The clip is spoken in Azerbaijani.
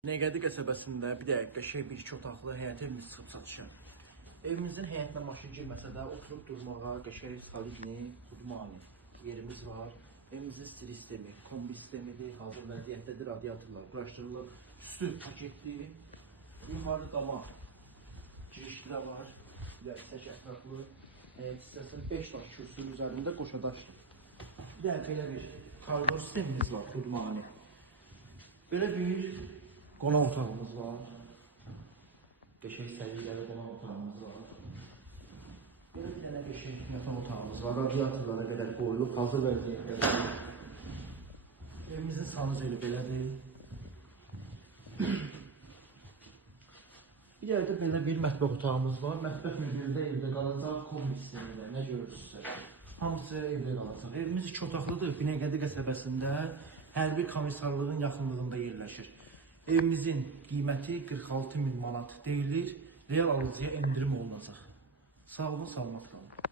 Binəqədi qəsəbəsində bir dəqiqə qəşəng bir iki otaqlı həyət evimiz çıxıb satışa. Evimizin həyətinə maşın girməsə də oturub durmağa qəşəng solidni, udmani yerimiz var. Evimizin stil sistemi, kombi sistemidir, hazır vəziyyətdədir, radiatorlar quraşdırılıb, üstü paketli, yuxarı dama girişli də var, yüksək ətraflı, hissəsi 5 daş kürsünün üzərində qoşadaşdır. Bir də belə bir koridor sistemimiz var, udmani. Belə bir qonaq otağımız var. Qəşəng səliqəli qonaq otağımız var. Belə bir dənə qəşəng yataq otağımız var. Radiatorlara qədər qoyulub, hazır vəziyyətdədir. Evimizin sanuzel belədir. Bir yerde belə bir mətbəx otağımız var. Mətbəx möbüldə evdə qalacaq, kombi sistemində nə görürsünüzsə. Hamısı evdə qalacaq. Evimiz 2 otaqlıdır. Binəqədi qəsəbəsində hərbi komissarlığın yaxınlığında yerləşir. Evimizin qiyməti 46.000 manat deyilir. Real alıcıya endirim olunacaq. Sağ olun, salamat qalın.